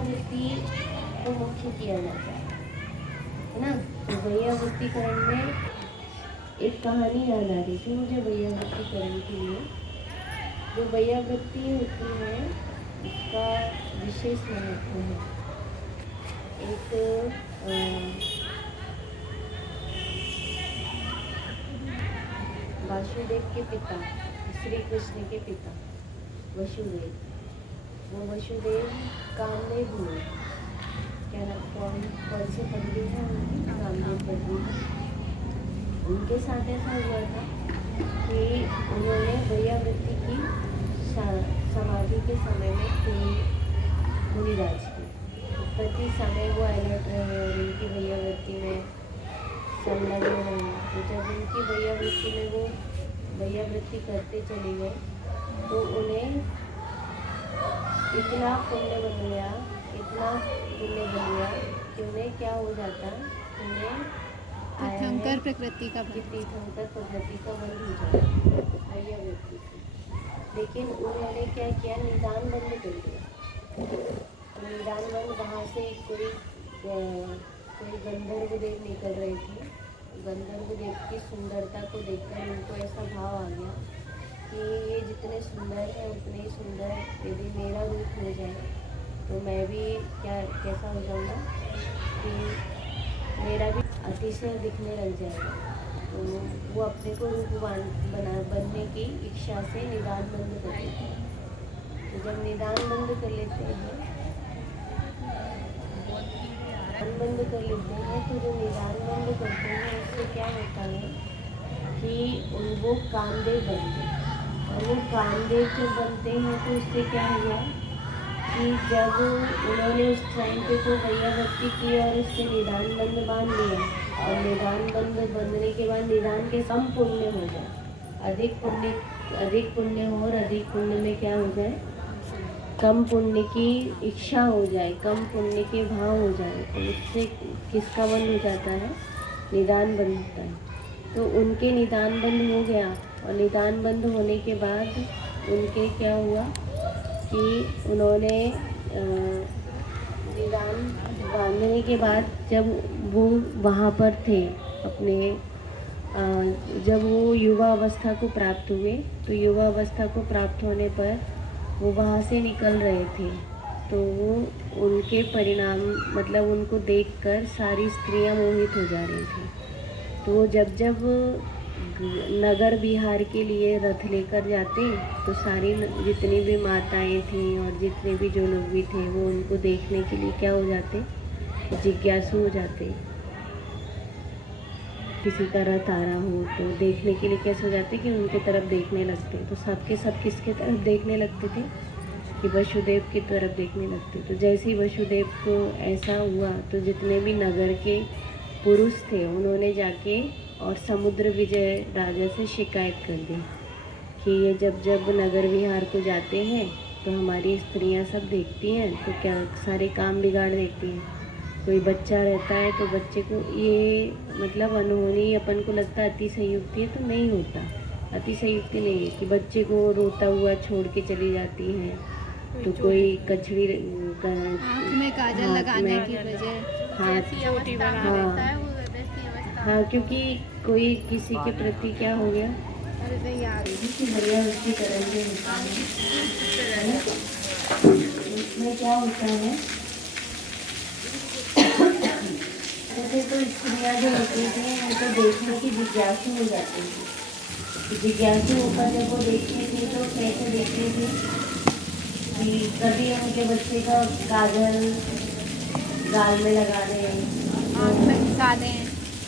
वृत्ति को मुख्य किया जाता है ना। तो वैयावृत्तिकरण में एक कहानी याद आ रही थी मुझे वैयावृत्तिकरण के लिए। जो वैयावृत्ति होती है उसका विशेष महत्व है। एक वासुदेव के पिता, श्री कृष्ण के पिता वसुदेव, वो वसुदेव कामदेव हुए। क्या नाम, कौन से पत्नी है उनकी? कामदेव पत्नी है। उनके साथ ऐसा हुआ था कि उन्होंने वैयावृत्ति की समाधि के समय में मुनिराज की प्रति समय वो अलर्ट रहे और उनकी वैयावृत्ति में संलग्न रहे। तो जब उनकी वैयावृत्ति में वो वैयावृत्ति करते चले गए तो उन्हें इतना पुण्य बन गया, इतना पुण्य बन गया कि उन्हें क्या हो जाता, उन्हें तीर्थंकर प्रकृति का तीर्थंकर प्रकृति का बंध हो जाता वैयावृत्ति से। लेकिन उन्होंने क्या किया, निदान बंद कर दिया। निदान बंद, वहाँ से कोई गंधर्व देव निकल रहे थे। गंधर्व देव की सुंदरता को देखकर उनको ऐसा भाव आ गया कि ये जितने सुंदर है उतने ही सुंदर, यदि मेरा रूप हो जाए तो मैं भी कैसा हो जाऊँगा कि मेरा भी अतिशय दिखने लग जाएगा। तो वो अपने को रूपवान बनने की इच्छा से निदान बंद कर लेते हैं। तो जब निदान बंद कर लेते हैं तो जो निदान बंद करते हैं उससे क्या होता है कि वो कामदेव बनते हैं। और वो कामदेव जब बनते हैं तो उससे क्या हुआ कि जब उन्होंने उस टाइम पे को वैयावृत्ति की और उससे निदान बंद बांध लिया, और निदान बंद बंधने के बाद निदान के कम पुण्य हो जाए, अधिक पुण्य हो, और अधिक पुण्य में क्या हो जाए, कम पुण्य की इच्छा हो जाए, कम पुण्य के भाव हो जाए, तो उससे किसका बंद हो जाता है, निदान बंद होता है। तो उनके निदान बंद हो गया, और निदान बंद होने के बाद उनके क्या हुआ कि उन्होंने निदान बांधने के बाद जब वो वहाँ पर थे अपने, जब वो युवा अवस्था को प्राप्त हुए, तो युवा अवस्था को प्राप्त होने पर वो वहाँ से निकल रहे थे। तो वो उनके परिणाम, मतलब उनको देखकर सारी स्त्रियां मोहित हो जा रही थी। तो वो जब नगर बिहार के लिए रथ लेकर जाते तो सारी जितनी भी माताएं थीं और जितने भी जो लोग भी थे वो उनको देखने के लिए क्या हो जाते, जिज्ञासु हो जाते। किसी का रथ आ रहा हो तो देखने के लिए कैसे हो जाते कि उनके तरफ देखने लगते। तो सबके सब किसके तरफ देखने लगते थे कि वसुदेव की तरफ देखने लगते। तो जैसे ही वसुदेव को ऐसा हुआ तो जितने भी नगर के पुरुष थे उन्होंने जाके और समुद्र विजय राजा से शिकायत कर दी कि ये जब नगर विहार को जाते हैं तो हमारी स्त्रियां सब देखती हैं तो क्या सारे काम बिगाड़ देती हैं। कोई बच्चा रहता है तो बच्चे को ये मतलब अनहोनी अपन को लगता है अतिशयोक्ति है, तो नहीं होता, अतिशयोक्ति नहीं है कि बच्चे को रोता हुआ छोड़ के चली जाती है। तो कोई कचड़ी आँख में काजल लगाने की वजह, हाँ, क्योंकि कोई किसी के प्रति क्या हो गया, वैयावृत्तिकरण जो होता है उसमें क्या होता है, जैसे तो स्त्रियाँ जो होती थी उनको देखने की जिज्ञासु हो जाती थी। जिज्ञासु होकर जब वो देखती थी तो कैसे देखती थी कि कभी उनके बच्चे का काजल गाल में लगा दें, आँख में घुसा दें,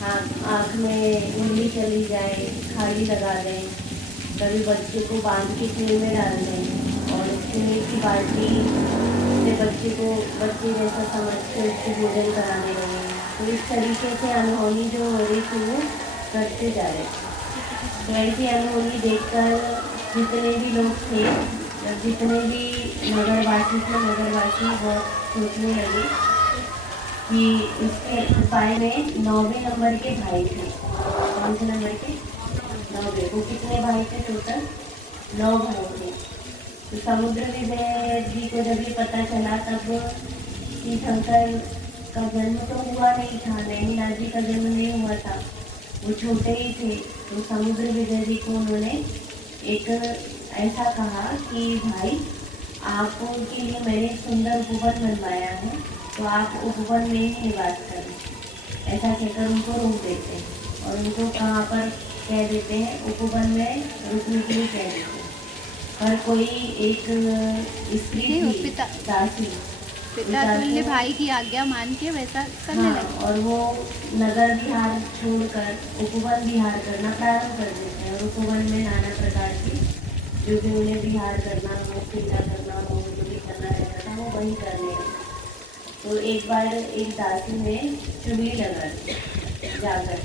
हाँ, आँख में उंगली चली जाए, खाली लगा दें, कभी बच्चे को बांध के कुएं में डाल दें और कुएं की बाल्टी से बच्चे जैसा समझ कर उसको भोजन कराने लगे। तो इस तरीके से अनहोनी जो हो रही थी वो करते जा रहे थे। तो ऐसी अनहोनी देखकर जितने भी लोग थे, जितने भी नगरवासी बहुत सोचने लगे कि इसके उपाय में 9वें नंबर के भाई थे। कौन से नंबर के? 9वें। वो कितने भाई थे टोटल? 9 भाई थे। तो समुद्र विजय जी को जब ये पता चला तब तीर्थंकर का जन्म तो हुआ नहीं था, नैनीलाल जी का जन्म नहीं हुआ था, वो छोटे ही थे। तो समुद्र विजय जी को उन्होंने एक ऐसा कहा कि भाई आपके लिए मैंने एक सुंदर उपवन बनवाया है, तो आप उपवन में ही निवास करें। ऐसा कहकर उनको रोक देते हैं और उनको कहाँ पर कह देते हैं, उपवन में रुकने के लिए कह देते हैं। पर कोई एक स्त्री थी, दासी, पिता तो उनने भाई की आज्ञा मान के वैसा करने हाँ, लगे। और वो नगर विहार छोड़कर उपवन विहार करना प्रारंभ कर देते हैं। और उपवन में नाना प्रकार की जो भी उन्हें विहार करना हो, क्रीड़ा करना हो, जो भी करना रहता था वो वही करने लगे। तो एक बार एक दासी ने चुगली लगा दी जाकर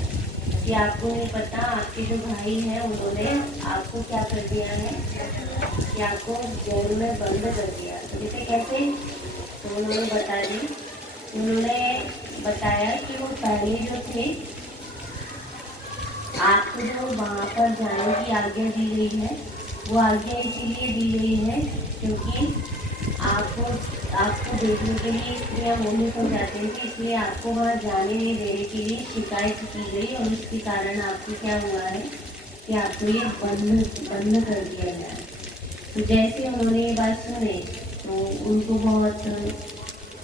कि आपको नहीं पता, आपके जो भाई हैं उन्होंने आपको क्या कर दिया है कि आपको जेल में बंद कर दिया। तो जैसे कैसे, तो उन्होंने बता दी। उन्होंने बताया कि वो पहले जो थे, आपको जो वहाँ पर जाने की आज्ञा दी गई है, वो आज्ञा इसीलिए दी गई है क्योंकि आपको देखने के लिए स्त्रियाँ मोहित हो जाती थी, इसलिए आपको वहाँ जाने नहीं देने के लिए शिकायत की गई और उसके कारण आपको क्या हुआ है कि आपको ये बंद कर दिया गया। तो जैसे उन्होंने ये बात सुने तो उनको बहुत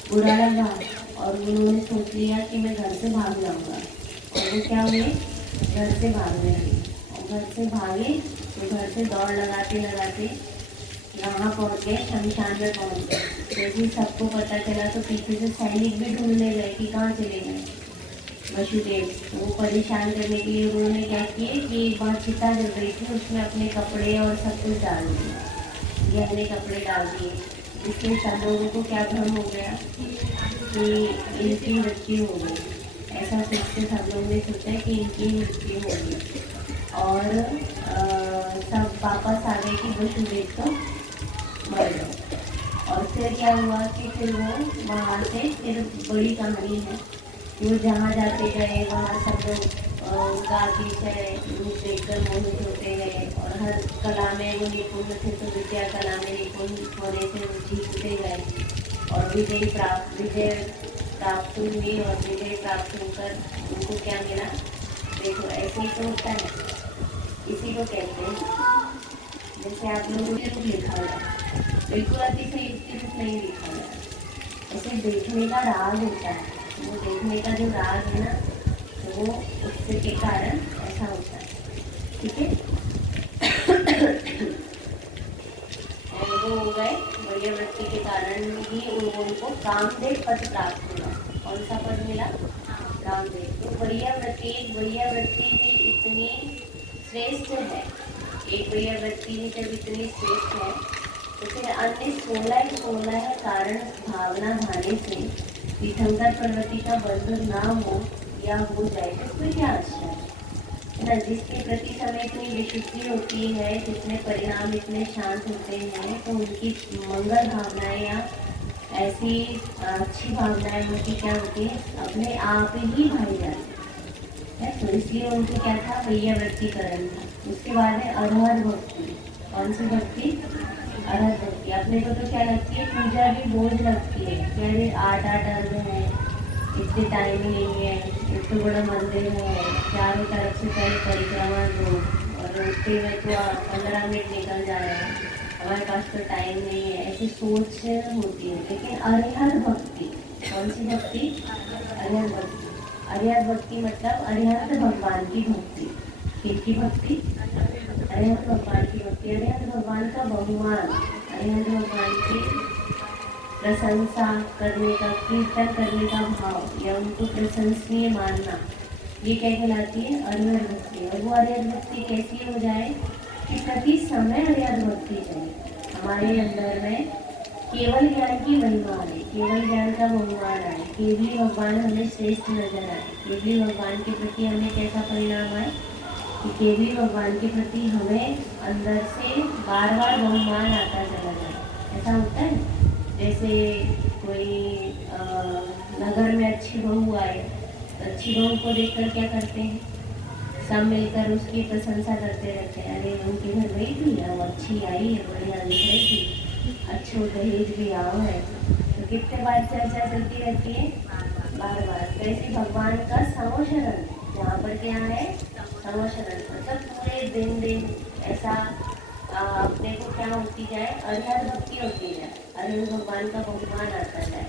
बुरा लगा और उन्होंने सोच लिया कि मैं घर से भाग जाऊँगा। और वो क्या हुए, घर से भागने लगे। और घर से भागे तो घर से दौड़ लगाते लगाते यहाँ पहुँच गए, शमशान में पहुँच गए। जैसे सबको पता चला तो पीछे से सैनिक भी ढूंढने गए कि कहाँ चले गए वसुदेव। तो वो परेशान करने के लिए उन्होंने क्या किए कि एक बार चिता जल रही थी, उसमें अपने कपड़े और सब कुछ डाल दिए, गहने कपड़े डाल दिए, जिससे सब लोगों को क्या भ्रम हो गया कि इनकी मृत्यु हो गई। ऐसा सोच के सब लोगों ने सोचा कि इनकी मृत्यु हो गई और सब वापस आ गए कि वसुदेव तो मर गए। और फिर क्या हुआ कि फिर वो वहाँ से फिर बड़ी कहानी है, वो जहाँ जाते गए वहाँ सब लोग उनका अतिशय रूप देखकर मोहित होते गए और हर कला में वो निपुण थे, तो विद्या कला में निपुण होने से वो जीतते गए और विजय प्राप्त हुई। और विजय प्राप्त होकर उनको क्या मिला, देखो ऐसे ही तो होता है, इसी को कहते हैं। जैसे आप लोगों ने रूप लिखा हुआ, बिल्कुल अतिशय युक्ति रूप नहीं लिखा हुआ, ऐसे देखने का राग होता है। वो देखने का जो राग है ना, तो वो उससे के कारण ऐसा होता है, ठीक है। और वो हो गए बढ़िया वृत्ति के कारण ही उनको कामदेव पद प्राप्त हुआ। कौन सा पद मिला, कामदेव। तो बढ़िया वृत्ति ही इतनी श्रेष्ठ है, एक बढ़िया वृत्ति ही जब इतनी श्रेष्ठ है तो फिर अन्य 16 कारण भावना भाने से तीर्थंकर प्रवृत्ति का बंधन ना हो या हो जाए तो उसमें क्या आश्चर्य है ना। जिसके प्रति समय इतनी विशुद्धि होती है, जिसमें परिणाम इतने शांत होते हैं, तो उनकी मंगल भावनाएं या ऐसी अच्छी भावनाएं उनकी क्या होती है, अपने आप ही भाई जाती है। तो इसलिए उनको क्या था, वैया वृत्तिकरण था। उसके बाद है अरहर भक्ति। कौन सी भक्ति, अरहर भक्ति। अपने को तो क्या लगती है, पूजा भी बोझ लगती है, कह 8 अर्घ है, इतने टाइम ही नहीं है, इतना बड़ा मंदिर है, चारों तरफ से कई परिक्रमा दो और उठते में तो 15 मिनट निकल जा रहे हैं, हमारे पास तो टाइम नहीं है, ऐसी सोच होती है। लेकिन अरहर भक्ति, कौन सी भक्ति, अरहर भक्ति। अरहर भक्ति मतलब अरहत भगवान की भक्ति। किसकी भक्ति, अरहत भगवान की भक्ति। अरहत भगवान का बहुमान, अरहत भगवान की प्रशंसा करने का, कीर्तन करने का भाव या उनको प्रशंसनीय मानना, ये क्या कहलाती है, अरहत भक्ति। और वो अरहत भक्ति कैसी हो जाए कि प्रति समय अरहत भक्ति चाहिए हमारे अंदर में। केवल ज्ञान की महिमा आए, केवल ज्ञान का बहुमान आए, केवली भगवान हमें श्रेष्ठ नजर आए, केवली भगवान के प्रति हमें कैसा परिणाम आए कि केवली भगवान के प्रति हमें अंदर से बार बार बहुमान आता चला जाए। ऐसा होता है जैसे कोई नगर में अच्छी बहू आए, तो अच्छी बहू को देखकर क्या करते हैं, सब मिलकर उसकी प्रशंसा करते रहते हैं। अरे उनके घर गई थी, वो अच्छी आई है, बढ़िया दिख रही थी, अच्छो दहेज भी आओ है, तो कितने बार चर्चा चलती रहती है, बार बार। कैसे भगवान का समोशरण, जहाँ पर क्या है, समोशरण, मतलब पूरे दिन दिन ऐसा अपने को क्या होती जाए, अरहर भक्ति होती जाए, अरहर भगवान का बहुमान आता जाए।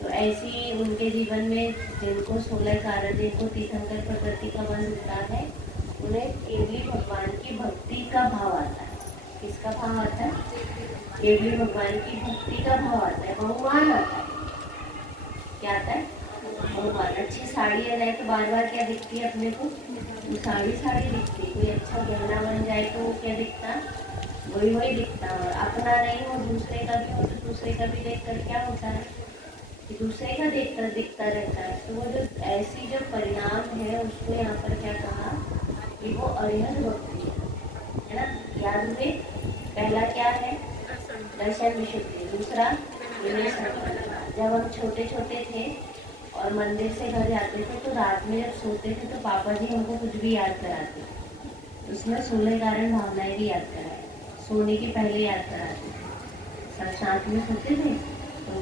तो ऐसी उनके जीवन में जिनको 16 कारण, जिनको तीर्थंकर प्रकृति का बंध होता है, उन्हें केवली भगवान की भक्ति का भाव आता है। किसका भाव आता है? केवली भगवान की भक्ति का भाव आता है, बहुमान आता है। क्या आता है? बहुमान। अच्छी साड़ी आ जाए तो बार बार क्या दिखती है अपने को? वो साड़ी साड़ी दिखती है। कोई अच्छा गहना बन जाए तो वो क्या दिखता? वही वही दिखता। और अपना नहीं हो, दूसरे का भी हो तो दूसरे का भी देख कर क्या होता है कि दूसरे का देखता दिखता रहता है। तो वो जो ऐसी जो परिणाम है उसको यहाँ पर क्या कहा कि वो अरिहत भक्ति है ना। याद हुए, पहला क्या है? दर्शन विशुद्धि, दूसरा विनय संपन्न। जब हम छोटे छोटे थे और मंदिर से घर जाते थे तो रात में जब सोते थे तो पापा जी हमको कुछ भी याद कराते, उसमें 16 कारण भावनाएं भी याद कराए, सोने के पहले याद कराते। साथ में सोते थे तो